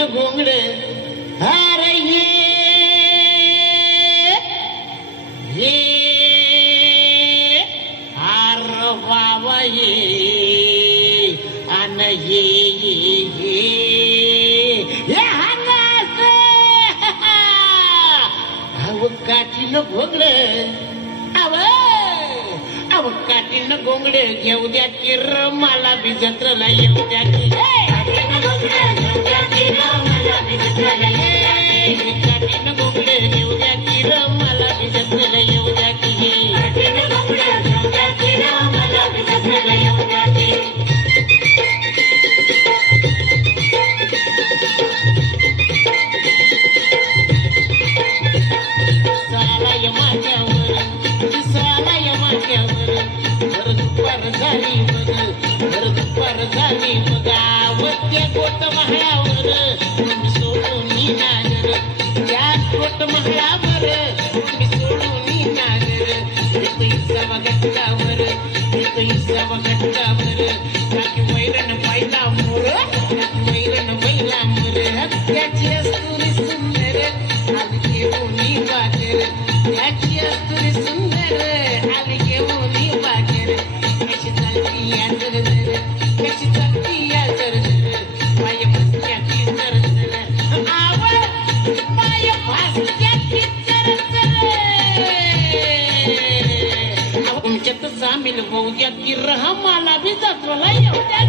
काठीनं घोंगड अरे ये आर बाबा ये अन ये काठीनं घोंगड अव काठीनं घोंगड घेऊ द्या की र मला बी जत्रेला येऊ द्या की काठीनं घोंगड घेऊ द्या की र मला बी जत्रेला येऊ द्या की झाली बघावत्या गोट महाळावर तुम्ही सोडून नागर त्या गोट महाळावर तुम्ही सोडून नागर इसावा घटकावर काकी वैरण पाहिला मोर वैरण बैला मोर त्याची असुरी सुंदर आली घेऊन वाकर त्याची असुरी सुंदर आली घेऊन वाकर कशी चालती या जर कशी चालती या जर माय भासत्याची जर आवड माय भासत्याची जर तुमच्यात सामील होऊ द्या की रहा मला बी जत्रेला येऊ द्या